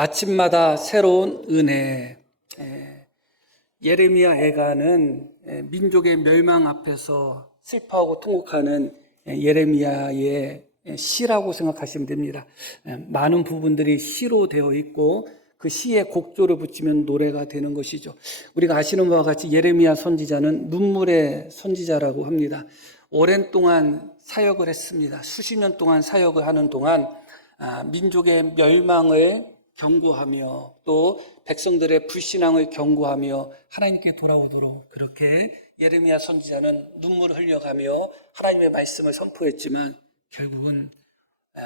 아침마다 새로운 은혜. 예레미야 애가는 민족의 멸망 앞에서 슬퍼하고 통곡하는 예레미야의 시라고 생각하시면 됩니다. 많은 부분들이 시로 되어 있고 그 시에 곡조를 붙이면 노래가 되는 것이죠. 우리가 아시는 바와 같이 예레미야 선지자는 눈물의 선지자라고 합니다. 오랜 동안 사역을 했습니다. 수십 년 동안 사역을 하는 동안 민족의 멸망을 경고하며 또 백성들의 불신앙을 경고하며 하나님께 돌아오도록 그렇게 예레미야 선지자는 눈물을 흘려가며 하나님의 말씀을 선포했지만 결국은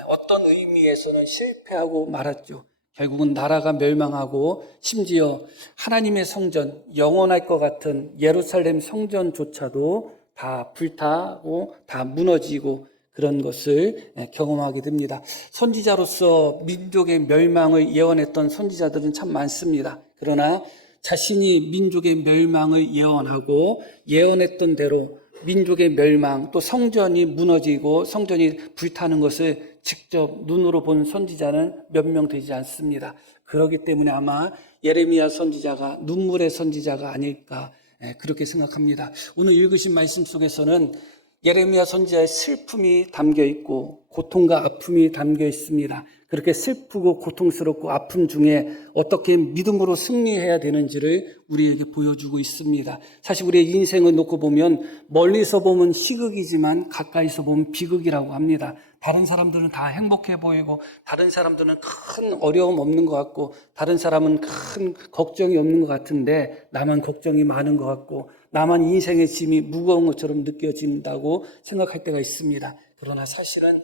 어떤 의미에서는 실패하고 말았죠. 결국은 나라가 멸망하고 심지어 하나님의 성전, 영원할 것 같은 예루살렘 성전조차도 다 불타고 다 무너지고 그런 것을 경험하게 됩니다. 선지자로서 민족의 멸망을 예언했던 선지자들은 참 많습니다. 그러나 자신이 민족의 멸망을 예언하고 예언했던 대로 민족의 멸망 또 성전이 무너지고 성전이 불타는 것을 직접 눈으로 본 선지자는 몇 명 되지 않습니다. 그렇기 때문에 아마 예레미야 선지자가 눈물의 선지자가 아닐까 그렇게 생각합니다. 오늘 읽으신 말씀 속에서는 예레미야 선지자의 슬픔이 담겨 있고 고통과 아픔이 담겨 있습니다. 그렇게 슬프고 고통스럽고 아픔 중에 어떻게 믿음으로 승리해야 되는지를 우리에게 보여주고 있습니다. 사실 우리의 인생을 놓고 보면 멀리서 보면 희극이지만 가까이서 보면 비극이라고 합니다. 다른 사람들은 다 행복해 보이고 다른 사람들은 큰 어려움 없는 것 같고 다른 사람은 큰 걱정이 없는 것 같은데 나만 걱정이 많은 것 같고 나만 인생의 짐이 무거운 것처럼 느껴진다고 생각할 때가 있습니다. 그러나 사실은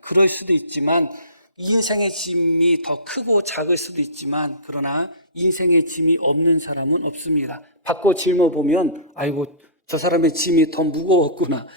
그럴 수도 있지만 인생의 짐이 더 크고 작을 수도 있지만 그러나 인생의 짐이 없는 사람은 없습니다. 바꿔 짊어보면 아이고 저 사람의 짐이 더 무거웠구나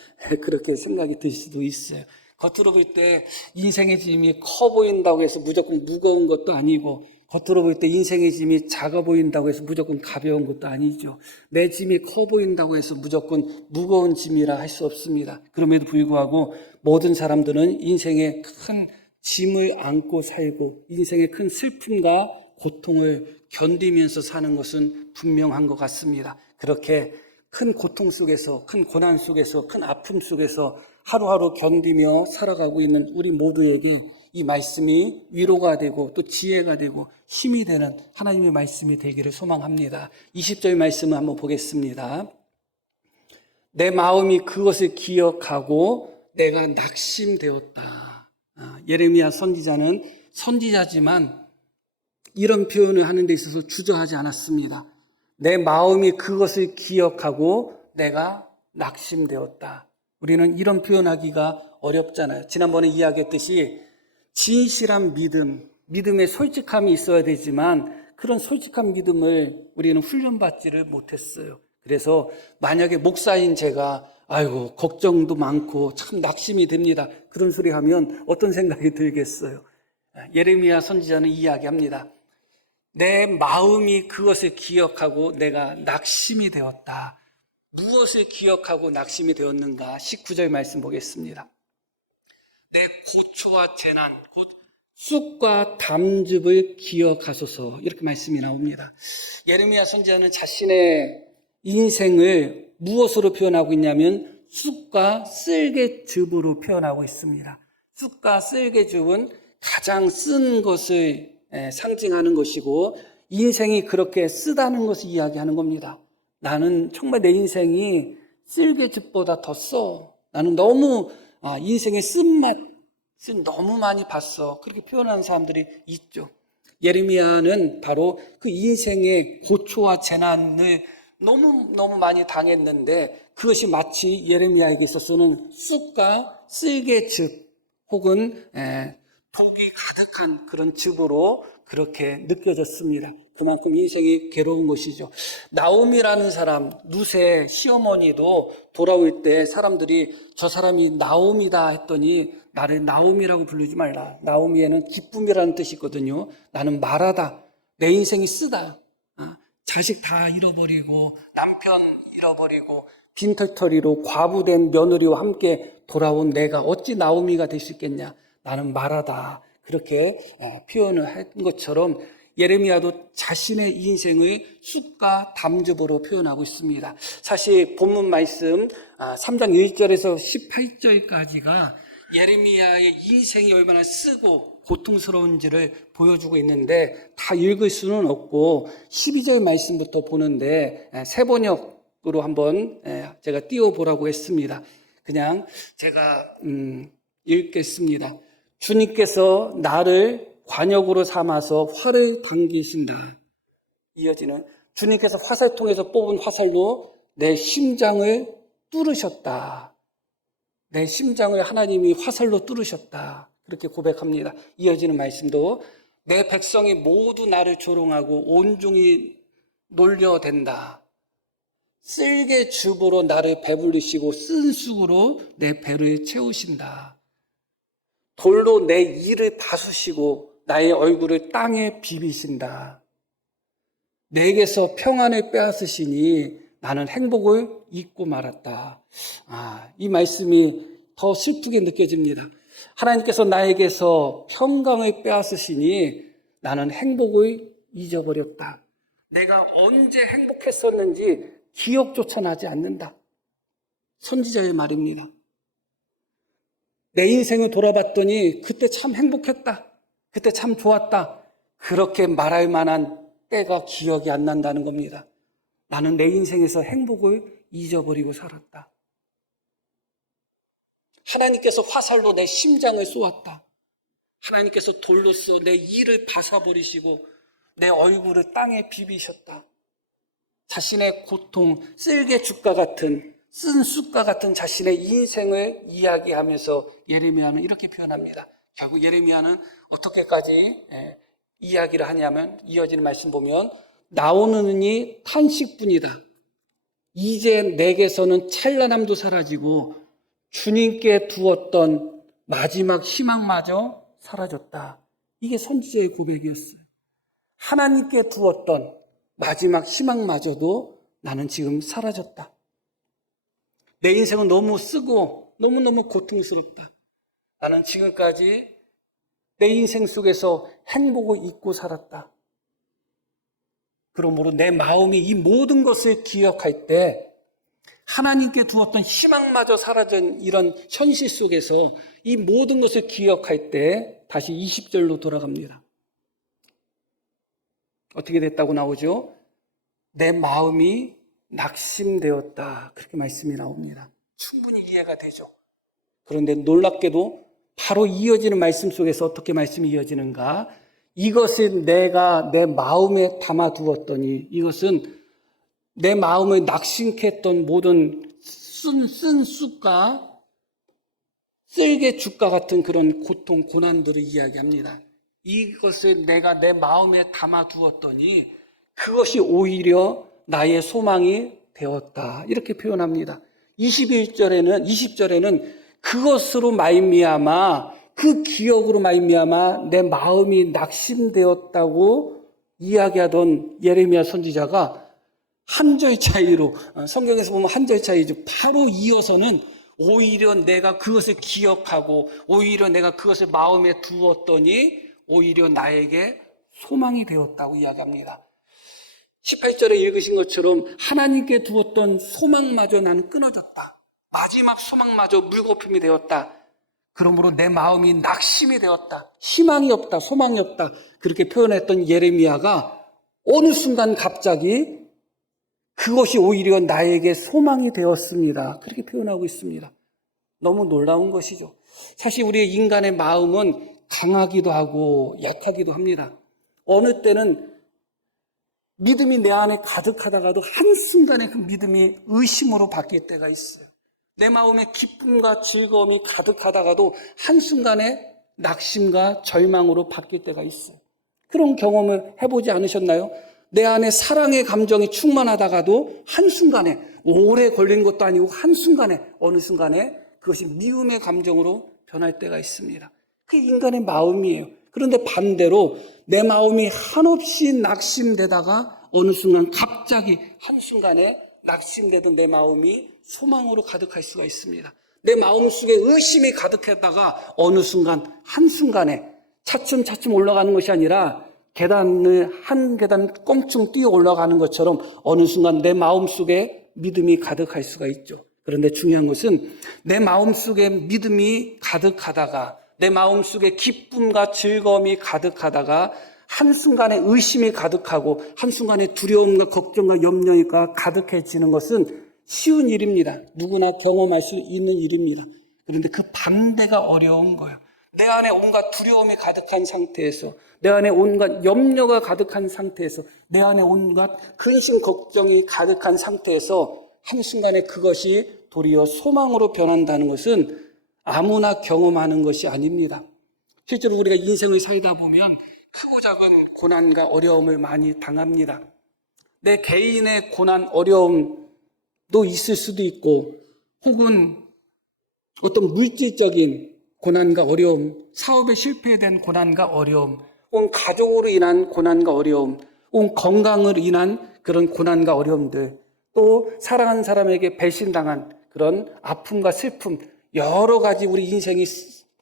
그렇게 생각이 들 수도 있어요. 겉으로 볼 때 인생의 짐이 커 보인다고 해서 무조건 무거운 것도 아니고 겉으로 볼 때 인생의 짐이 작아 보인다고 해서 무조건 가벼운 것도 아니죠. 내 짐이 커 보인다고 해서 무조건 무거운 짐이라 할 수 없습니다. 그럼에도 불구하고 모든 사람들은 인생의 큰 짐을 안고 살고 인생의 큰 슬픔과 고통을 견디면서 사는 것은 분명한 것 같습니다. 그렇게 큰 고통 속에서 큰 고난 속에서 큰 아픔 속에서 하루하루 견디며 살아가고 있는 우리 모두에게 이 말씀이 위로가 되고 또 지혜가 되고 힘이 되는 하나님의 말씀이 되기를 소망합니다. 20절 말씀을 한번 보겠습니다. 내 마음이 그것을 기억하고 내가 낙심되었다. 예레미야 선지자는 선지자지만 이런 표현을 하는 데 있어서 주저하지 않았습니다. 내 마음이 그것을 기억하고 내가 낙심되었다. 우리는 이런 표현하기가 어렵잖아요. 지난번에 이야기했듯이 진실한 믿음의 솔직함이 있어야 되지만 그런 솔직한 믿음을 우리는 훈련받지를 못했어요. 그래서 만약에 목사인 제가 아이고 걱정도 많고 참 낙심이 됩니다. 그런 소리 하면 어떤 생각이 들겠어요? 예레미야 선지자는 이야기합니다. 내 마음이 그것을 기억하고 내가 낙심이 되었다. 무엇을 기억하고 낙심이 되었는가? 19절 말씀 보겠습니다. 내 고초와 재난, 곧 쑥과 담즙을 기억하소서 이렇게 말씀이 나옵니다. 예레미야 선지자는 자신의 인생을 무엇으로 표현하고 있냐면 쑥과 쓸개즙으로 표현하고 있습니다. 쑥과 쓸개즙은 가장 쓴 것을 상징하는 것이고 인생이 그렇게 쓰다는 것을 이야기하는 겁니다. 나는 정말 내 인생이 쓸개즙보다 더 써. 나는 너무 인생의 쓴맛을 너무 많이 봤어. 그렇게 표현하는 사람들이 있죠. 예레미야는 바로 그 인생의 고초와 재난을 너무 많이 당했는데 그것이 마치 예레미야에게 있어서는 쑥과 쓸개즙 혹은 독이 가득한 그런 즙으로 그렇게 느껴졌습니다. 그만큼 인생이 괴로운 것이죠. 나오미라는 사람, 룻의 시어머니도 돌아올 때 사람들이 저 사람이 나오미다 했더니 나를 나오미라고 부르지 말라. 나오미에는 기쁨이라는 뜻이 있거든요. 나는 말하다. 내 인생이 쓰다. 자식 다 잃어버리고 남편 잃어버리고 빈털터리로 과부된 며느리와 함께 돌아온 내가 어찌 나오미가 될 수 있겠냐. 나는 말하다. 그렇게 표현을 한 것처럼 예레미야도 자신의 인생의 쑥과 담즙으로 표현하고 있습니다. 사실 본문 말씀 3장 1절에서 18절까지가 예레미야의 인생이 얼마나 쓰고 고통스러운지를 보여주고 있는데 다 읽을 수는 없고 12절 말씀부터 보는데 세 번역으로 한번 제가 띄워보라고 했습니다. 그냥 제가 읽겠습니다. 주님께서 나를 관역으로 삼아서 활을 당기신다. 이어지는 주님께서 화살통에서 뽑은 화살로 내 심장을 뚫으셨다. 내 심장을 하나님이 화살로 뚫으셨다. 그렇게 고백합니다. 이어지는 말씀도 내 백성이 모두 나를 조롱하고 온종일 놀려댄다. 쓸개 줍으로 나를 배불리시고 쓴 쑥으로 내 배를 채우신다. 돌로 내 이를 다수시고 나의 얼굴을 땅에 비비신다. 내게서 평안을 빼앗으시니 나는 행복을 잊고 말았다. 이 말씀이 더 슬프게 느껴집니다. 하나님께서 나에게서 평강을 빼앗으시니 나는 행복을 잊어버렸다. 내가 언제 행복했었는지 기억조차 나지 않는다. 선지자의 말입니다. 내 인생을 돌아봤더니 그때 참 행복했다. 그때 참 좋았다. 그렇게 말할 만한 때가 기억이 안 난다는 겁니다. 나는 내 인생에서 행복을 잊어버리고 살았다. 하나님께서 화살로 내 심장을 쏘았다. 하나님께서 돌로써 내 이를 바사버리시고 내 얼굴을 땅에 비비셨다. 자신의 고통, 쓸개죽과 같은 쓴 쑥과 같은 자신의 인생을 이야기하면서 예레미야는 이렇게 표현합니다. 결국 예레미야는 어떻게까지 이야기를 하냐면 이어지는 말씀 보면 나오는 이 탄식뿐이다. 이제 내게서는 찬란함도 사라지고 주님께 두었던 마지막 희망마저 사라졌다. 이게 선지자의 고백이었어요. 하나님께 두었던 마지막 희망마저도 나는 지금 사라졌다. 내 인생은 너무 쓰고 너무너무 고통스럽다. 나는 지금까지 내 인생 속에서 행복을 잊고 살았다. 그러므로 내 마음이 이 모든 것을 기억할 때 하나님께 두었던 희망마저 사라진 이런 현실 속에서 이 모든 것을 기억할 때 다시 20절로 돌아갑니다. 어떻게 됐다고 나오죠? 내 마음이 낙심되었다. 그렇게 말씀이 나옵니다. 충분히 이해가 되죠. 그런데 놀랍게도 바로 이어지는 말씀 속에서 어떻게 말씀이 이어지는가? 이것은 내가 내 마음에 담아두었더니 이것은 내 마음을 낙심케 했던 모든 쓴 쑥과 쓸개죽과 같은 그런 고통, 고난들을 이야기합니다. 이것을 내가 내 마음에 담아두었더니 그것이 오히려 나의 소망이 되었다. 이렇게 표현합니다. 20절에는 그것으로 말미암아 그 기억으로 말미암아 내 마음이 낙심되었다고 이야기하던 예레미야 선지자가 한 절 차이로 성경에서 보면 한 절 차이죠. 바로 이어서는 오히려 내가 그것을 기억하고 오히려 내가 그것을 마음에 두었더니 오히려 나에게 소망이 되었다고 이야기합니다. 18절에 읽으신 것처럼 하나님께 두었던 소망마저 나는 끊어졌다. 마지막 소망마저 물거품이 되었다. 그러므로 내 마음이 낙심이 되었다. 희망이 없다. 소망이 없다. 그렇게 표현했던 예레미야가 어느 순간 갑자기 그것이 오히려 나에게 소망이 되었습니다. 그렇게 표현하고 있습니다. 너무 놀라운 것이죠. 사실 우리의 인간의 마음은 강하기도 하고 약하기도 합니다. 어느 때는 믿음이 내 안에 가득하다가도 한순간에 그 믿음이 의심으로 바뀔 때가 있어요. 내 마음에 기쁨과 즐거움이 가득하다가도 한순간에 낙심과 절망으로 바뀔 때가 있어요. 그런 경험을 해보지 않으셨나요? 내 안에 사랑의 감정이 충만하다가도 한순간에, 오래 걸린 것도 아니고 한순간에, 어느 순간에 그것이 미움의 감정으로 변할 때가 있습니다. 그게 인간의 마음이에요. 그런데 반대로 내 마음이 한없이 낙심되다가 어느 순간 갑자기 한순간에 낙심되던 내 마음이 소망으로 가득할 수가 있습니다. 내 마음속에 의심이 가득했다가 어느 순간 한순간에 차츰차츰 올라가는 것이 아니라 계단을 한 계단 껑충 뛰어 올라가는 것처럼 어느 순간 내 마음속에 믿음이 가득할 수가 있죠. 그런데 중요한 것은 내 마음속에 믿음이 가득하다가 내 마음속에 기쁨과 즐거움이 가득하다가 한순간에 의심이 가득하고 한순간에 두려움과 걱정과 염려가 가득해지는 것은 쉬운 일입니다. 누구나 경험할 수 있는 일입니다. 그런데 그 반대가 어려운 거예요. 내 안에 온갖 두려움이 가득한 상태에서, 내 안에 온갖 염려가 가득한 상태에서, 내 안에 온갖 근심 걱정이 가득한 상태에서 한순간에 그것이 도리어 소망으로 변한다는 것은 아무나 경험하는 것이 아닙니다. 실제로 우리가 인생을 살다 보면 크고 작은 고난과 어려움을 많이 당합니다. 내 개인의 고난, 어려움도 있을 수도 있고, 혹은 어떤 물질적인 고난과 어려움, 사업에 실패된 고난과 어려움, 혹은 가족으로 인한 고난과 어려움, 혹은 건강으로 인한 그런 고난과 어려움들, 또 사랑하는 사람에게 배신당한 그런 아픔과 슬픔, 여러 가지 우리 인생이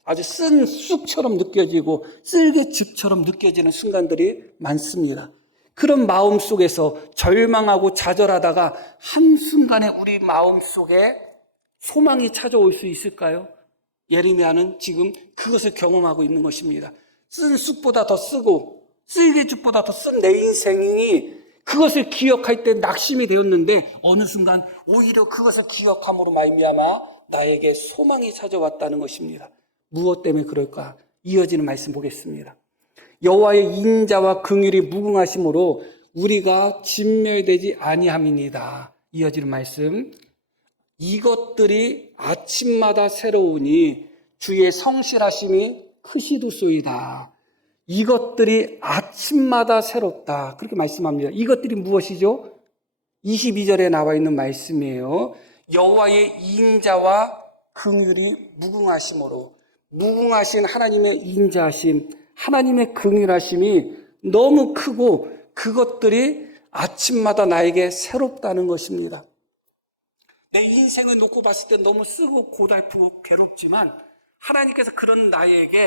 아주 쓴 쑥처럼 느껴지고 쓸개즙처럼 느껴지는 순간들이 많습니다. 그런 마음 속에서 절망하고 좌절하다가 한순간에 우리 마음 속에 소망이 찾아올 수 있을까요? 예레미야는 지금 그것을 경험하고 있는 것입니다. 쓴 쑥보다 더 쓰고 쓸개즙보다 더 쓴 내 인생이 그것을 기억할 때 낙심이 되었는데 어느 순간 오히려 그것을 기억함으로 말미암아 나에게 소망이 찾아왔다는 것입니다. 무엇 때문에 그럴까? 이어지는 말씀 보겠습니다. 여호와의 인자와 긍휼이 무궁하심으로 우리가 진멸되지 아니함이니이다. 이어지는 말씀. 이것들이 아침마다 새로우니 주의 성실하심이 크시도소이다. 이것들이 아침마다 새롭다. 그렇게 말씀합니다. 이것들이 무엇이죠? 22절에 나와 있는 말씀이에요. 여호와의 인자와 긍휼이 무궁하심으로, 무궁하신 하나님의 인자하심, 하나님의 긍휼하심이 너무 크고 그것들이 아침마다 나에게 새롭다는 것입니다. 내 인생을 놓고 봤을 때 너무 쓰고 고달프고 괴롭지만 하나님께서 그런 나에게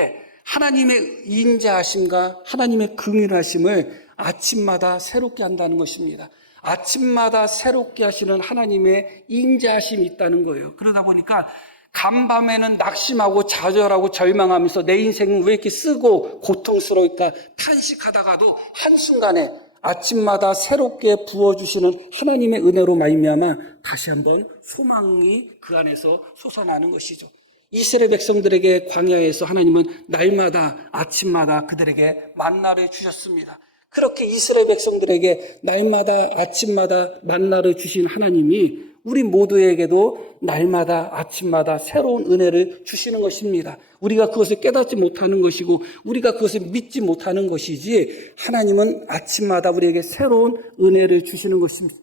하나님의 인자하심과 하나님의 긍휼하심을 아침마다 새롭게 한다는 것입니다. 아침마다 새롭게 하시는 하나님의 인자하심이 있다는 거예요. 그러다 보니까 간밤에는 낙심하고 좌절하고 절망하면서 내 인생은 왜 이렇게 쓰고 고통스러울까 탄식하다가도 한순간에 아침마다 새롭게 부어주시는 하나님의 은혜로 말미암아 다시 한번 소망이 그 안에서 솟아나는 것이죠. 이스라엘 백성들에게 광야에서 하나님은 날마다 아침마다 그들에게 만나를 주셨습니다. 그렇게 이스라엘 백성들에게 날마다 아침마다 만나를 주신 하나님이 우리 모두에게도 날마다 아침마다 새로운 은혜를 주시는 것입니다. 우리가 그것을 깨닫지 못하는 것이고 우리가 그것을 믿지 못하는 것이지 하나님은 아침마다 우리에게 새로운 은혜를 주시는 것입니다.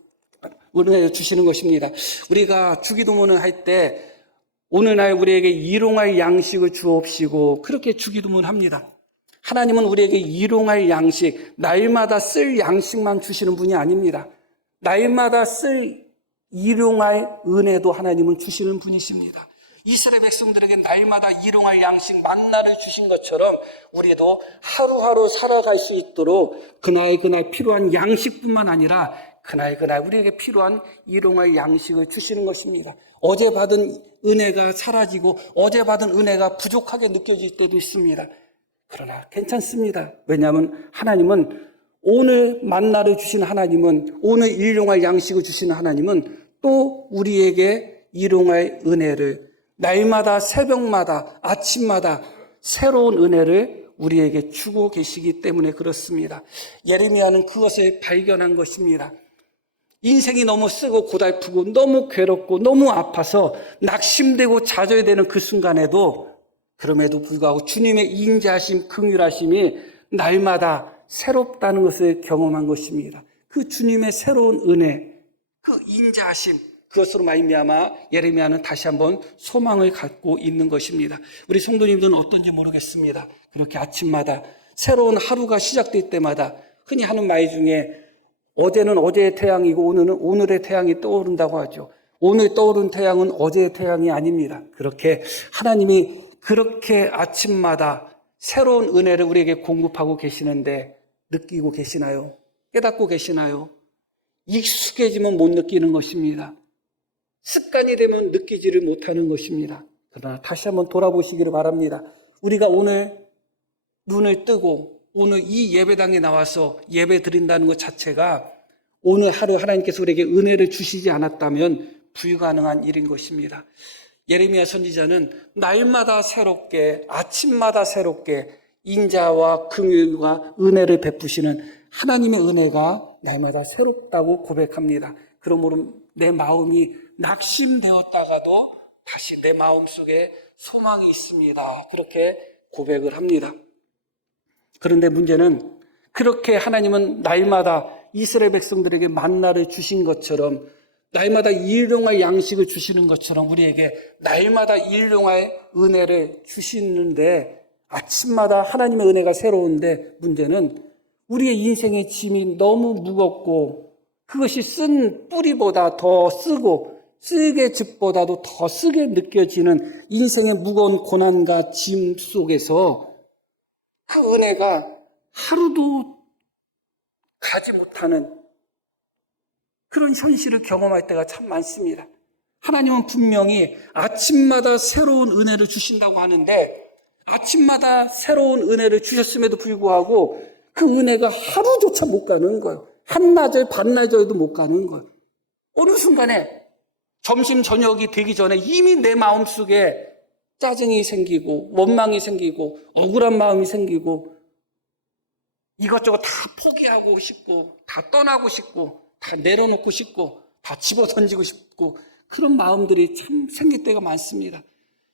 은혜를 주시는 것입니다. 우리가 주기도문을 할 때 오늘날 우리에게 일용할 양식을 주옵시고 그렇게 주기도문을 합니다. 하나님은 우리에게 일용할 양식, 날마다 쓸 양식만 주시는 분이 아닙니다. 날마다 쓸 일용할 은혜도 하나님은 주시는 분이십니다. 이스라엘 백성들에게 날마다 일용할 양식 만나를 주신 것처럼 우리도 하루하루 살아갈 수 있도록 그날 필요한 양식뿐만 아니라 그날 우리에게 필요한 일용할 양식을 주시는 것입니다. 어제 받은 은혜가 사라지고 어제 받은 은혜가 부족하게 느껴질 때도 있습니다. 그러나 괜찮습니다. 왜냐하면 하나님은 오늘 만나를 주시는 하나님은, 오늘 일용할 양식을 주시는 하나님은 또 우리에게 일용할 은혜를 날마다 새벽마다 아침마다 새로운 은혜를 우리에게 주고 계시기 때문에 그렇습니다. 예레미야는 그것을 발견한 것입니다. 인생이 너무 쓰고 고달프고 너무 괴롭고 너무 아파서 낙심되고 좌절되는 그 순간에도 그럼에도 불구하고 주님의 인자하심, 긍휼하심이 날마다 새롭다는 것을 경험한 것입니다. 그 주님의 새로운 은혜, 그 인자하심, 그것으로 말미암아 예레미야는 다시 한번 소망을 갖고 있는 것입니다. 우리 성도님들은 어떤지 모르겠습니다. 그렇게 아침마다 새로운 하루가 시작될 때마다 흔히 하는 말 중에 어제는 어제의 태양이고 오늘은 오늘의 태양이 떠오른다고 하죠. 오늘 떠오른 태양은 어제의 태양이 아닙니다. 그렇게 하나님이 그렇게 아침마다 새로운 은혜를 우리에게 공급하고 계시는데 느끼고 계시나요? 깨닫고 계시나요? 익숙해지면 못 느끼는 것입니다. 습관이 되면 느끼지를 못하는 것입니다. 그러나 다시 한번 돌아보시기를 바랍니다. 우리가 오늘 눈을 뜨고 오늘 이 예배당에 나와서 예배 드린다는 것 자체가 오늘 하루 하나님께서 우리에게 은혜를 주시지 않았다면 불가능한 일인 것입니다. 예레미야 선지자는 날마다 새롭게, 아침마다 새롭게 인자와 긍휼과 은혜를 베푸시는 하나님의 은혜가 날마다 새롭다고 고백합니다. 그러므로 내 마음이 낙심되었다가도 다시 내 마음속에 소망이 있습니다. 그렇게 고백을 합니다. 그런데 문제는 그렇게 하나님은 날마다 이스라엘 백성들에게 만나를 주신 것처럼 날마다 일용할 양식을 주시는 것처럼 우리에게 날마다 일용할 은혜를 주시는데 아침마다 하나님의 은혜가 새로운데 문제는 우리의 인생의 짐이 너무 무겁고 그것이 쓴 뿌리보다 더 쓰고 쓸개 즙보다도 더 쓰게 느껴지는 인생의 무거운 고난과 짐 속에서 그 은혜가 하루도 가지 못하는 그런 현실을 경험할 때가 참 많습니다. 하나님은 분명히 아침마다 새로운 은혜를 주신다고 하는데 아침마다 새로운 은혜를 주셨음에도 불구하고 그 은혜가 하루조차 못 가는 거예요. 한나절 반나절도 못 가는 거예요. 어느 순간에 점심 저녁이 되기 전에 이미 내 마음속에 짜증이 생기고 원망이 생기고 억울한 마음이 생기고 이것저것 다 포기하고 싶고 다 떠나고 싶고 다 내려놓고 싶고 다 집어던지고 싶고 그런 마음들이 참 생길 때가 많습니다.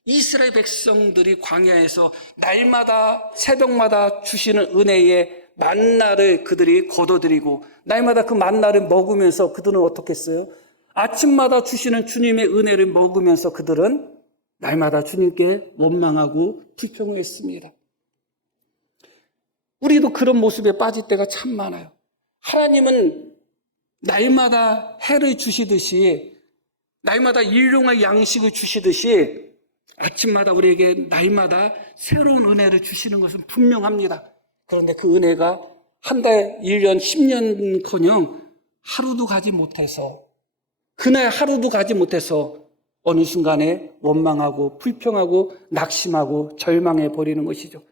이스라엘 백성들이 광야에서 날마다 새벽마다 주시는 은혜의 만나를 그들이 거둬들이고 날마다 그 만나를 먹으면서 그들은 어떻게 했어요? 아침마다 주시는 주님의 은혜를 먹으면서 그들은 날마다 주님께 원망하고 불평했습니다. 우리도 그런 모습에 빠질 때가 참 많아요. 하나님은 날마다 해를 주시듯이 날마다 일용할 양식을 주시듯이 아침마다 우리에게 날마다 새로운 은혜를 주시는 것은 분명합니다. 그런데 그 은혜가 한 달, 1년, 10년커녕 하루도 가지 못해서 그날 하루도 가지 못해서 어느 순간에 원망하고 불평하고 낙심하고 절망해 버리는 것이죠.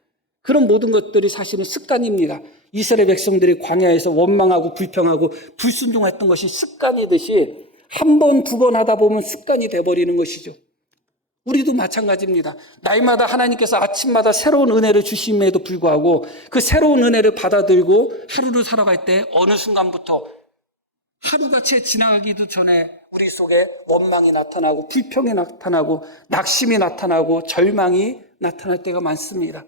그런 모든 것들이 사실은 습관입니다. 이스라엘 백성들이 광야에서 원망하고 불평하고 불순종했던 것이 습관이듯이 한 번, 두 번 하다 보면 습관이 돼버리는 것이죠. 우리도 마찬가지입니다. 날마다 하나님께서 아침마다 새로운 은혜를 주심에도 불구하고 그 새로운 은혜를 받아들고 하루를 살아갈 때 어느 순간부터 하루가 채 지나가기도 전에 우리 속에 원망이 나타나고 불평이 나타나고 낙심이 나타나고 절망이 나타날 때가 많습니다.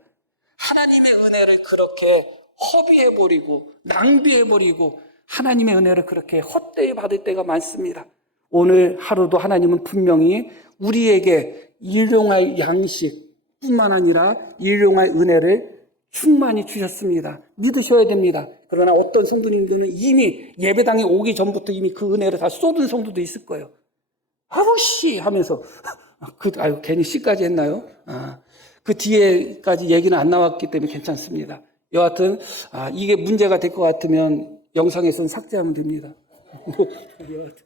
하나님의 은혜를 그렇게 허비해버리고 낭비해버리고 하나님의 은혜를 그렇게 헛되이 받을 때가 많습니다. 오늘 하루도 하나님은 분명히 우리에게 일용할 양식뿐만 아니라 일용할 은혜를 충만히 주셨습니다. 믿으셔야 됩니다. 그러나 어떤 성도님들은 이미 예배당에 오기 전부터 이미 그 은혜를 다 쏟은 성도도 있을 거예요. 아우 씨 하면서 괜히 씨까지 했나요? 그 뒤에까지 얘기는 안 나왔기 때문에 괜찮습니다. 여하튼 이게 문제가 될 것 같으면 영상에서는 삭제하면 됩니다. 여하튼.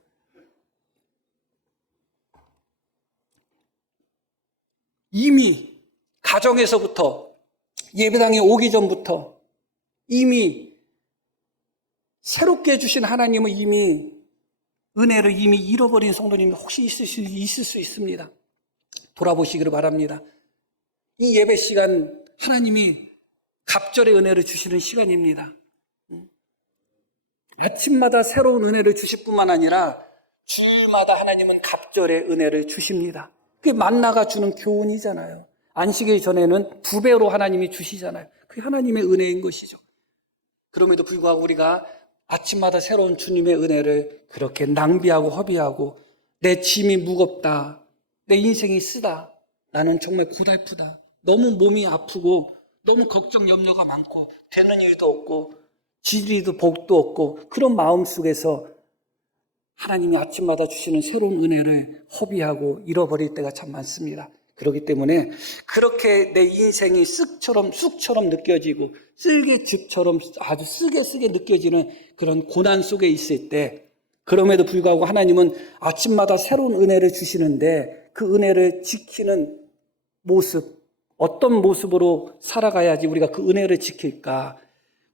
이미 가정에서부터 예배당에 오기 전부터 이미 새롭게 해주신 하나님은 이미 은혜를 이미 잃어버린 성도님이 혹시 있을 수 있습니다. 돌아보시기를 바랍니다. 이 예배 시간 하나님이 갑절의 은혜를 주시는 시간입니다. 아침마다 새로운 은혜를 주실 뿐만 아니라 주일마다 하나님은 갑절의 은혜를 주십니다. 그게 만나가 주는 교훈이잖아요. 안식일 전에는 2배로 하나님이 주시잖아요. 그게 하나님의 은혜인 것이죠. 그럼에도 불구하고 우리가 아침마다 새로운 주님의 은혜를 그렇게 낭비하고 허비하고 내 짐이 무겁다, 내 인생이 쓰다, 나는 정말 고달프다, 너무 몸이 아프고 너무 걱정 염려가 많고 되는 일도 없고 지리도 복도 없고 그런 마음 속에서 하나님이 아침마다 주시는 새로운 은혜를 허비하고 잃어버릴 때가 참 많습니다. 그렇기 때문에 그렇게 내 인생이 쑥처럼 느껴지고 쓸개즙처럼 아주 쓰게 느껴지는 그런 고난 속에 있을 때, 그럼에도 불구하고 하나님은 아침마다 새로운 은혜를 주시는데 그 은혜를 지키는 모습, 어떤 모습으로 살아가야지 우리가 그 은혜를 지킬까?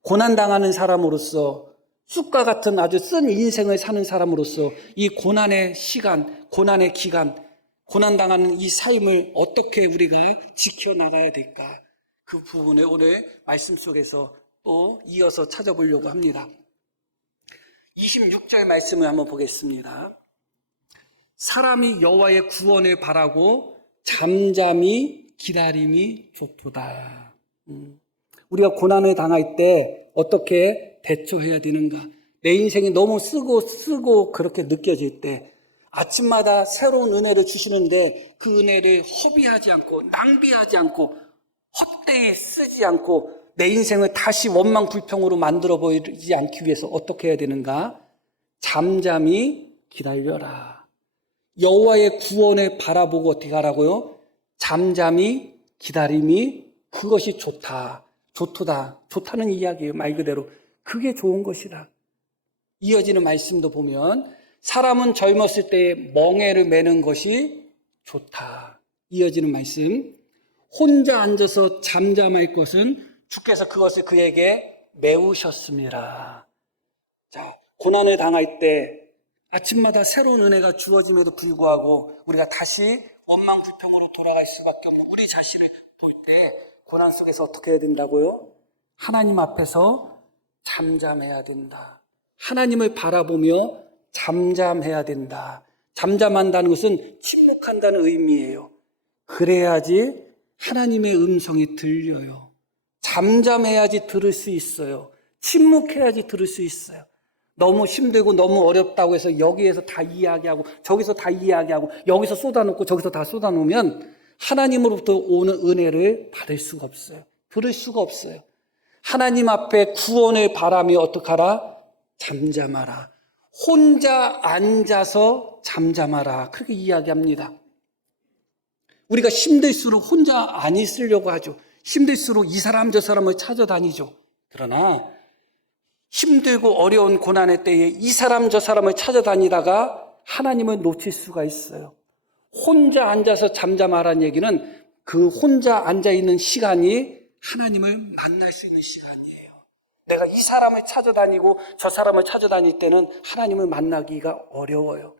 고난당하는 사람으로서, 쑥과 같은 아주 쓴 인생을 사는 사람으로서 이 고난의 시간, 고난의 기간, 고난당하는 이 삶을 어떻게 우리가 지켜나가야 될까? 그 부분을 오늘 말씀 속에서 또 이어서 찾아보려고 합니다. 26절 말씀을 한번 보겠습니다. 사람이 여호와의 구원을 바라고 잠잠히 기다림이 좋도다. 우리가 고난을 당할 때 어떻게 대처해야 되는가? 내 인생이 너무 쓰고 그렇게 느껴질 때 아침마다 새로운 은혜를 주시는데 그 은혜를 허비하지 않고 낭비하지 않고 헛되이 쓰지 않고 내 인생을 다시 원망불평으로 만들어 보이지 않기 위해서 어떻게 해야 되는가? 잠잠히 기다려라. 여호와의 구원을 바라보고 어떻게 하라고요? 잠잠히 기다림이 그것이 좋다는 이야기예요. 말 그대로 그게 좋은 것이다. 이어지는 말씀도 보면 사람은 젊었을 때에 멍에를 매는 것이 좋다. 이어지는 말씀, 혼자 앉아서 잠잠할 것은 주께서 그것을 그에게 메우셨습니다. 자, 고난을 당할 때 아침마다 새로운 은혜가 주어짐에도 불구하고 우리가 다시 원망불평으로 돌아갈 수밖에 없는 우리 자신을 볼 때 고난 속에서 어떻게 해야 된다고요? 하나님 앞에서 잠잠해야 된다. 하나님을 바라보며 잠잠해야 된다. 잠잠한다는 것은 침묵한다는 의미예요. 그래야지 하나님의 음성이 들려요. 잠잠해야지 들을 수 있어요. 침묵해야지 들을 수 있어요. 너무 힘들고 너무 어렵다고 해서 여기에서 다 이야기하고 저기서 다 이야기하고 여기서 쏟아놓고 저기서 다 쏟아놓으면 하나님으로부터 오는 은혜를 받을 수가 없어요. 들을 수가 없어요. 하나님 앞에 구원을 바라며 어떡하라? 잠잠하라. 혼자 앉아서 잠잠하라. 그렇게 이야기합니다. 우리가 힘들수록 혼자 안 있으려고 하죠. 힘들수록 이 사람 저 사람을 찾아다니죠. 그러나 힘들고 어려운 고난의 때에 이 사람 저 사람을 찾아다니다가 하나님을 놓칠 수가 있어요. 혼자 앉아서 잠잠하라는 얘기는 그 혼자 앉아있는 시간이 하나님을 만날 수 있는 시간이에요. 내가 이 사람을 찾아다니고 저 사람을 찾아다닐 때는 하나님을 만나기가 어려워요.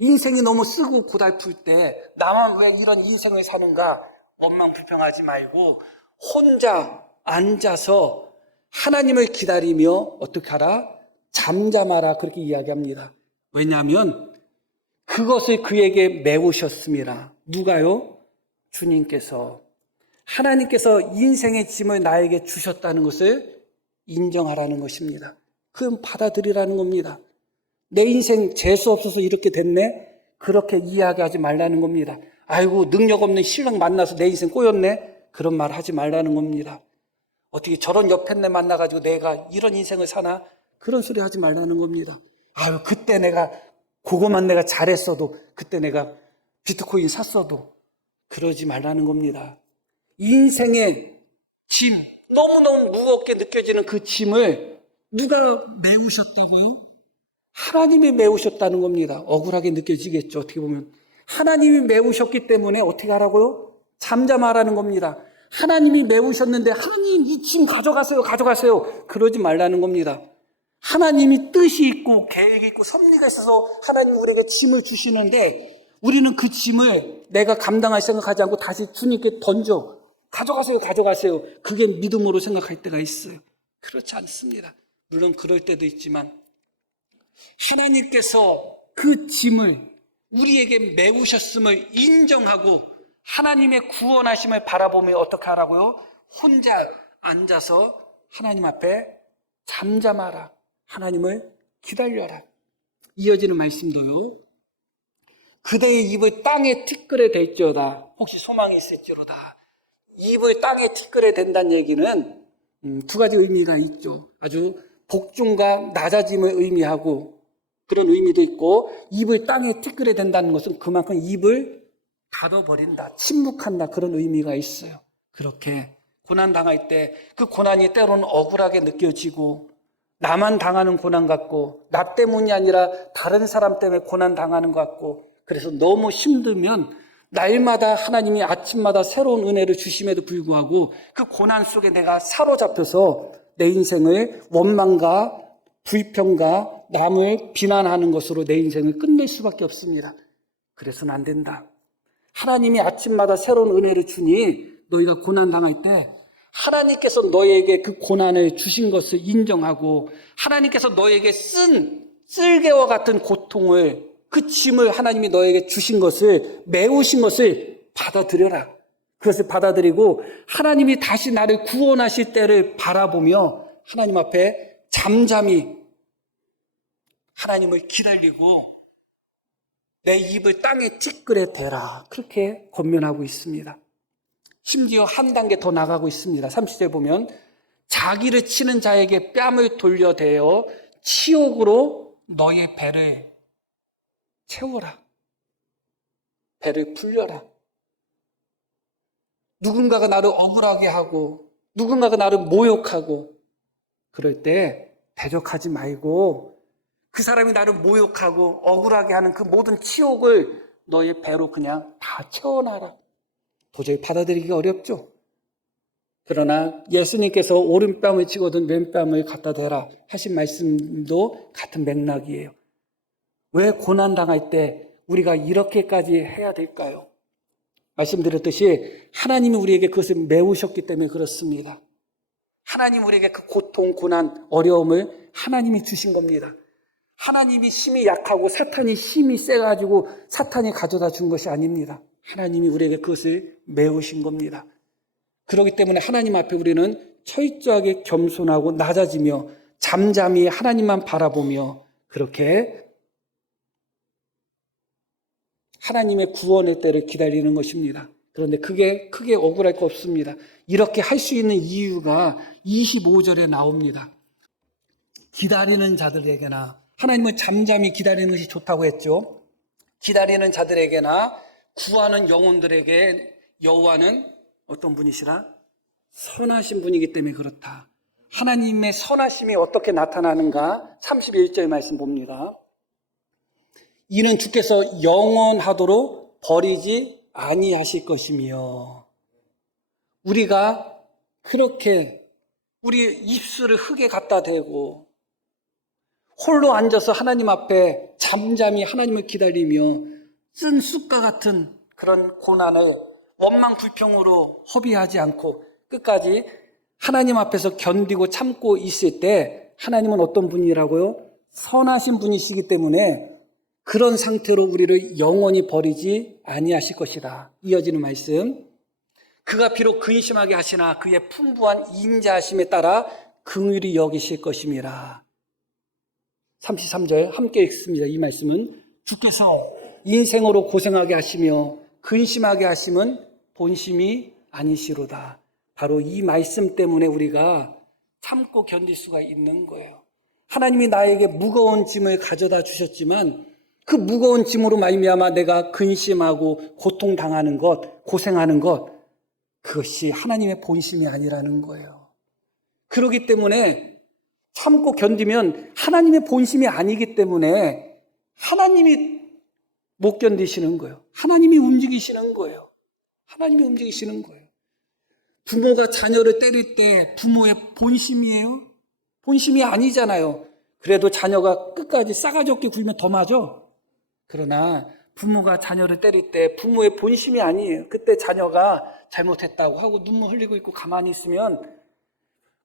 인생이 너무 쓰고 고달플 때 나만 왜 이런 인생을 사는가 원망불평하지 말고 혼자 앉아서 하나님을 기다리며 어떻게 하라? 잠잠하라. 그렇게 이야기합니다. 왜냐하면 그것을 그에게 메우셨습니다. 누가요? 주님께서. 하나님께서 인생의 짐을 나에게 주셨다는 것을 인정하라는 것입니다. 그럼 받아들이라는 겁니다. 내 인생 재수 없어서 이렇게 됐네? 그렇게 이야기하지 말라는 겁니다. 아이고 능력 없는 신랑 만나서 내 인생 꼬였네? 그런 말 하지 말라는 겁니다. 어떻게 저런 옆에 만나가지고 내가 이런 인생을 사나? 그런 소리 하지 말라는 겁니다. 아유 그때 그거만 내가 잘했어도 그때 내가 비트코인 샀어도 그러지 말라는 겁니다. 인생의 짐, 너무너무 무겁게 느껴지는 그 짐을 누가 메우셨다고요? 하나님이 메우셨다는 겁니다. 억울하게 느껴지겠죠. 어떻게 보면 하나님이 메우셨기 때문에 어떻게 하라고요? 잠잠하라는 겁니다. 하나님이 메우셨는데 하나님 이 짐 가져가세요. 그러지 말라는 겁니다. 하나님이 뜻이 있고 계획이 있고 섭리가 있어서 하나님 우리에게 짐을 주시는데 우리는 그 짐을 내가 감당할 생각하지 않고 다시 주님께 던져 가져가세요. 그게 믿음으로 생각할 때가 있어요. 그렇지 않습니다. 물론 그럴 때도 있지만 하나님께서 그 짐을 우리에게 메우셨음을 인정하고 하나님의 구원하심을 바라보며 어떻게 하라고요? 혼자 앉아서 하나님 앞에 잠잠하라. 하나님을 기다려라. 이어지는 말씀도요. 그대의 입을 땅에 티끌에 댈지어다. 혹시 소망이 있을지로다. 입을 땅에 티끌에 댄다는 얘기는 두 가지 의미가 있죠. 아주 복종과 낮아짐을 의미하고 그런 의미도 있고 입을 땅에 티끌에 댄다는 것은 그만큼 입을 닫아버린다, 침묵한다, 그런 의미가 있어요. 그렇게 고난당할 때 그 고난이 때로는 억울하게 느껴지고 나만 당하는 고난 같고 나 때문이 아니라 다른 사람 때문에 고난당하는 것 같고 그래서 너무 힘들면 날마다 하나님이 아침마다 새로운 은혜를 주심에도 불구하고 그 고난 속에 내가 사로잡혀서 내 인생을 원망과 불평과 남을 비난하는 것으로 내 인생을 끝낼 수밖에 없습니다. 그래서는 안 된다. 하나님이 아침마다 새로운 은혜를 주니 너희가 고난당할 때 하나님께서 너에게 그 고난을 주신 것을 인정하고 하나님께서 너에게 쓴 쓸개와 같은 고통을 그 짐을 하나님이 너에게 주신 것을 메우신 것을 받아들여라. 그것을 받아들이고 하나님이 다시 나를 구원하실 때를 바라보며 하나님 앞에 잠잠히 하나님을 기다리고 내 입을 땅에 찌끄레 대라. 그렇게 권면하고 있습니다. 심지어 한 단계 더 나가고 있습니다. 30절 보면 자기를 치는 자에게 뺨을 돌려대어 치욕으로 너의 배를 채워라. 배를 풀려라. 누군가가 나를 억울하게 하고 누군가가 나를 모욕하고 그럴 때 대적하지 말고 그 사람이 나를 모욕하고 억울하게 하는 그 모든 치욕을 너의 배로 그냥 다 채워놔라. 도저히 받아들이기가 어렵죠. 그러나 예수님께서 오른뺨을 치거든 왼뺨을 갖다 대라 하신 말씀도 같은 맥락이에요. 왜 고난당할 때 우리가 이렇게까지 해야 될까요? 말씀드렸듯이 하나님이 우리에게 그것을 메우셨기 때문에 그렇습니다. 하나님 우리에게 그 고통, 고난, 어려움을 하나님이 주신 겁니다. 하나님이 힘이 약하고 사탄이 힘이 세가지고 사탄이 가져다 준 것이 아닙니다. 하나님이 우리에게 그것을 메우신 겁니다. 그렇기 때문에 하나님 앞에 우리는 철저하게 겸손하고 낮아지며 잠잠히 하나님만 바라보며 그렇게 하나님의 구원의 때를 기다리는 것입니다. 그런데 그게 크게 억울할 거 없습니다. 이렇게 할 수 있는 이유가 25절에 나옵니다. 기다리는 자들에게나 하나님을 잠잠히 기다리는 것이 좋다고 했죠. 기다리는 자들에게나 구하는 영혼들에게 여호와는 어떤 분이시라? 선하신 분이기 때문에 그렇다. 하나님의 선하심이 어떻게 나타나는가? 31절 말씀 봅니다. 이는 주께서 영원하도록 버리지 아니하실 것이며 우리가 그렇게 우리 입술을 흙에 갖다 대고 홀로 앉아서 하나님 앞에 잠잠히 하나님을 기다리며 쓴 쑥과 같은 그런 고난을 원망 불평으로 허비하지 않고 끝까지 하나님 앞에서 견디고 참고 있을 때 하나님은 어떤 분이라고요? 선하신 분이시기 때문에 그런 상태로 우리를 영원히 버리지 아니하실 것이다. 이어지는 말씀. 그가 비록 근심하게 하시나 그의 풍부한 인자하심에 따라 긍휼히 여기실 것임이라. 33절 함께 읽습니다. 이 말씀은 주께서 인생으로 고생하게 하시며 근심하게 하심은 본심이 아니시로다. 바로 이 말씀 때문에 우리가 참고 견딜 수가 있는 거예요. 하나님이 나에게 무거운 짐을 가져다 주셨지만 그 무거운 짐으로 말미암아 내가 근심하고 고통당하는 것, 고생하는 것, 그것이 하나님의 본심이 아니라는 거예요. 그렇기 때문에 참고 견디면 하나님의 본심이 아니기 때문에 하나님이 못 견디시는 거예요. 하나님이 움직이시는 거예요. 하나님이 움직이시는 거예요. 부모가 자녀를 때릴 때 부모의 본심이에요? 본심이 아니잖아요. 그래도 자녀가 끝까지 싸가지 없게 굴면 더 맞아. 그러나 부모가 자녀를 때릴 때 부모의 본심이 아니에요. 그때 자녀가 잘못했다고 하고 눈물 흘리고 있고 가만히 있으면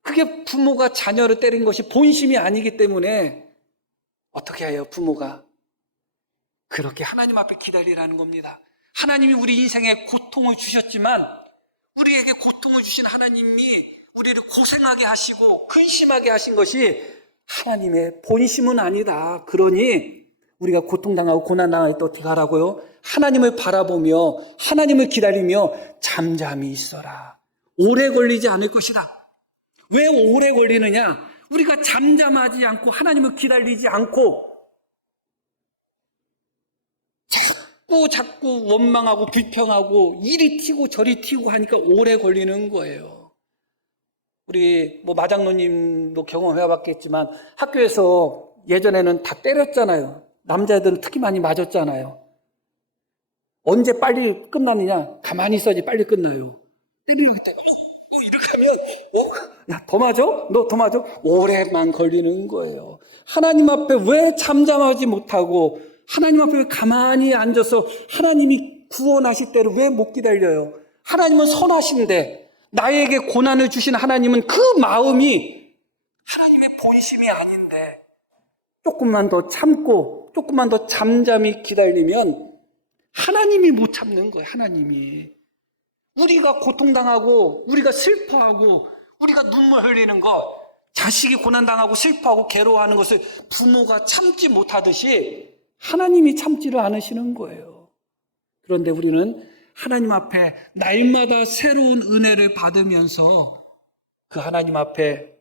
그게 부모가 자녀를 때린 것이 본심이 아니기 때문에 어떻게 해요? 부모가 그렇게 하나님 앞에 기다리라는 겁니다. 하나님이 우리 인생에 고통을 주셨지만 우리에게 고통을 주신 하나님이 우리를 고생하게 하시고 근심하게 하신 것이 하나님의 본심은 아니다. 그러니 우리가 고통당하고 고난당할 때 어떻게 하라고요? 하나님을 바라보며 하나님을 기다리며 잠잠히 있어라. 오래 걸리지 않을 것이다. 왜 오래 걸리느냐? 우리가 잠잠하지 않고 하나님을 기다리지 않고 자꾸 원망하고 불평하고 이리 튀고 저리 튀고 하니까 오래 걸리는 거예요. 우리 마장로님도 경험해 봤겠지만 학교에서 예전에는 다 때렸잖아요. 남자애들은 특히 많이 맞았잖아요. 언제 빨리 끝나느냐? 가만히 있어야지 빨리 끝나요. 때리려고 했더니 이렇게 하면 야, 더 맞아? 너 더 맞아? 오래만 걸리는 거예요. 하나님 앞에 왜 잠잠하지 못하고 하나님 앞에 왜 가만히 앉아서 하나님이 구원하실 때를 왜 못 기다려요? 하나님은 선하신데 나에게 고난을 주신 하나님은 그 마음이 하나님의 본심이 아닌데 조금만 더 참고 조금만 더 잠잠히 기다리면 하나님이 못 참는 거예요. 하나님이. 우리가 고통당하고 우리가 슬퍼하고 우리가 눈물 흘리는 거, 자식이 고난당하고 슬퍼하고 괴로워하는 것을 부모가 참지 못하듯이 하나님이 참지를 않으시는 거예요. 그런데 우리는 하나님 앞에 날마다 새로운 은혜를 받으면서 그 하나님 앞에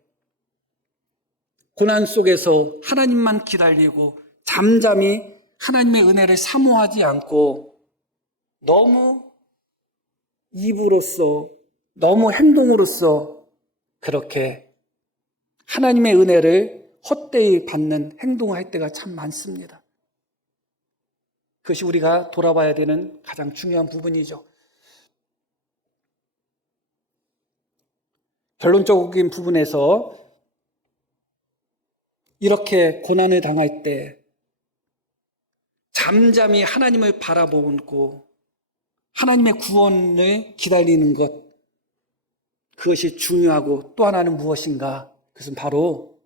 고난 속에서 하나님만 기다리고 잠잠히 하나님의 은혜를 사모하지 않고 너무 입으로써 너무 행동으로써 그렇게 하나님의 은혜를 헛되이 받는 행동을 할 때가 참 많습니다. 그것이 우리가 돌아봐야 되는 가장 중요한 부분이죠. 결론적인 부분에서 이렇게 고난을 당할 때 잠잠히 하나님을 바라보고 하나님의 구원을 기다리는 것, 그것이 중요하고 또 하나는 무엇인가? 그것은 바로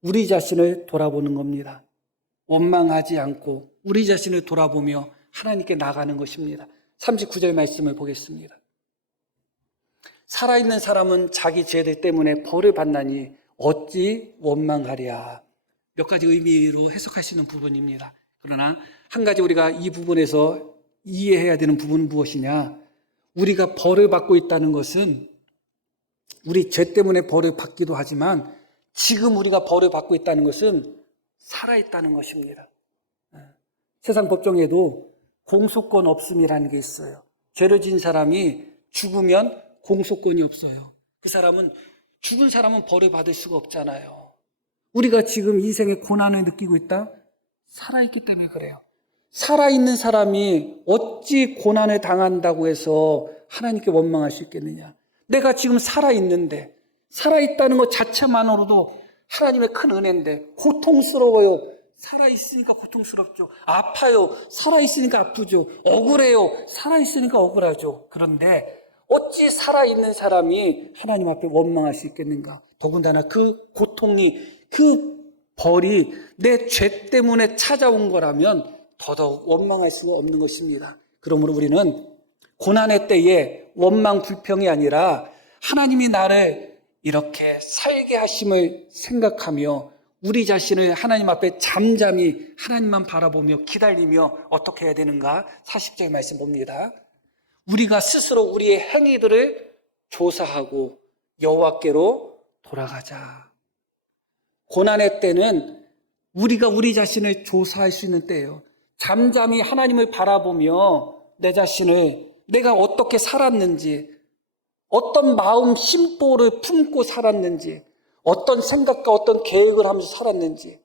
우리 자신을 돌아보는 겁니다. 원망하지 않고 우리 자신을 돌아보며 하나님께 나가는 것입니다. 39절 말씀을 보겠습니다. 살아있는 사람은 자기 죄들 때문에 벌을 받나니 어찌 원망하랴. 몇 가지 의미로 해석할 수 있는 부분입니다. 그러나 한 가지 우리가 이 부분에서 이해해야 되는 부분은 무엇이냐? 우리가 벌을 받고 있다는 것은 우리 죄 때문에 벌을 받기도 하지만 지금 우리가 벌을 받고 있다는 것은 살아있다는 것입니다. 세상 법정에도 공소권 없음이라는 게 있어요. 죄를 지은 사람이 죽으면 공소권이 없어요. 그 사람은 죽은 사람은 벌을 받을 수가 없잖아요. 우리가 지금 이 생에 고난을 느끼고 있다? 살아있기 때문에 그래요. 살아있는 사람이 어찌 고난을 당한다고 해서 하나님께 원망할 수 있겠느냐? 내가 지금 살아있는데, 살아있다는 것 자체만으로도 하나님의 큰 은혜인데, 고통스러워요. 살아있으니까 고통스럽죠. 아파요. 살아있으니까 아프죠. 억울해요. 살아있으니까 억울하죠. 그런데 어찌 살아있는 사람이 하나님 앞에 원망할 수 있겠는가? 더군다나 그 고통이, 그 벌이 내 죄 때문에 찾아온 거라면 더더욱 원망할 수가 없는 것입니다. 그러므로 우리는 고난의 때에 원망 불평이 아니라 하나님이 나를 이렇게 살게 하심을 생각하며 우리 자신을 하나님 앞에 잠잠히 하나님만 바라보며 기다리며 어떻게 해야 되는가? 40절 말씀 봅니다. 우리가 스스로 우리의 행위들을 조사하고 여호와께로 돌아가자. 고난의 때는 우리가 우리 자신을 조사할 수 있는 때예요. 잠잠히 하나님을 바라보며 내 자신을 내가 어떻게 살았는지, 어떤 마음 심보를 품고 살았는지, 어떤 생각과 어떤 계획을 하면서 살았는지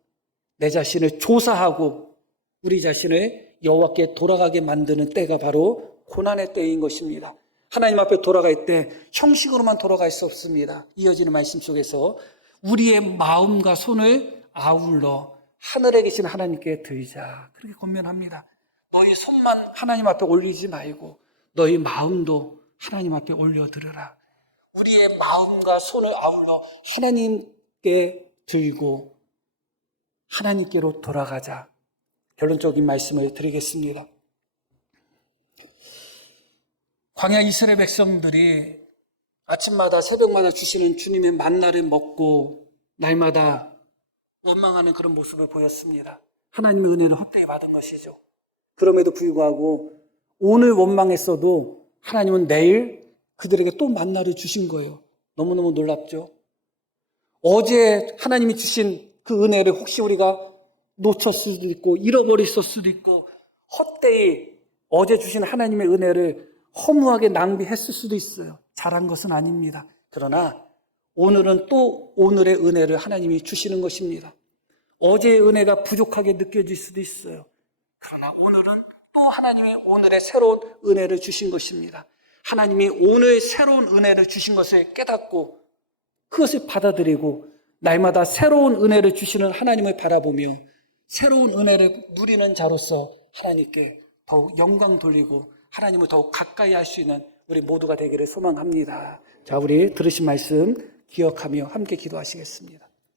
내 자신을 조사하고 우리 자신을 여호와께 돌아가게 만드는 때가 바로 고난의 때인 것입니다. 하나님 앞에 돌아갈 때 형식으로만 돌아갈 수 없습니다. 이어지는 말씀 속에서 우리의 마음과 손을 아울러 하늘에 계신 하나님께 드리자. 그렇게 권면합니다. 너희 손만 하나님 앞에 올리지 말고 너희 마음도 하나님 앞에 올려드려라. 우리의 마음과 손을 아울러 하나님께 들고 하나님께로 돌아가자. 결론적인 말씀을 드리겠습니다. 광야 이스라엘 백성들이 아침마다 새벽마다 주시는 주님의 만나를 먹고 날마다 원망하는 그런 모습을 보였습니다. 하나님의 은혜를 헛되이 받은 것이죠. 그럼에도 불구하고 오늘 원망했어도 하나님은 내일 그들에게 또 만나를 주신 거예요. 너무너무 놀랍죠? 어제 하나님이 주신 그 은혜를 혹시 우리가 놓쳤을 수도 있고 잃어버렸을 수도 있고 헛되이 어제 주신 하나님의 은혜를 허무하게 낭비했을 수도 있어요. 잘한 것은 아닙니다. 그러나 오늘은 또 오늘의 은혜를 하나님이 주시는 것입니다. 어제의 은혜가 부족하게 느껴질 수도 있어요. 그러나 오늘은 또 하나님이 오늘의 새로운 은혜를 주신 것입니다. 하나님이 오늘 새로운 은혜를 주신 것을 깨닫고 그것을 받아들이고 날마다 새로운 은혜를 주시는 하나님을 바라보며 새로운 은혜를 누리는 자로서 하나님께 더욱 영광 돌리고 하나님을 더욱 가까이 할 수 있는 우리 모두가 되기를 소망합니다. 자, 우리 들으신 말씀 기억하며 함께 기도하시겠습니다.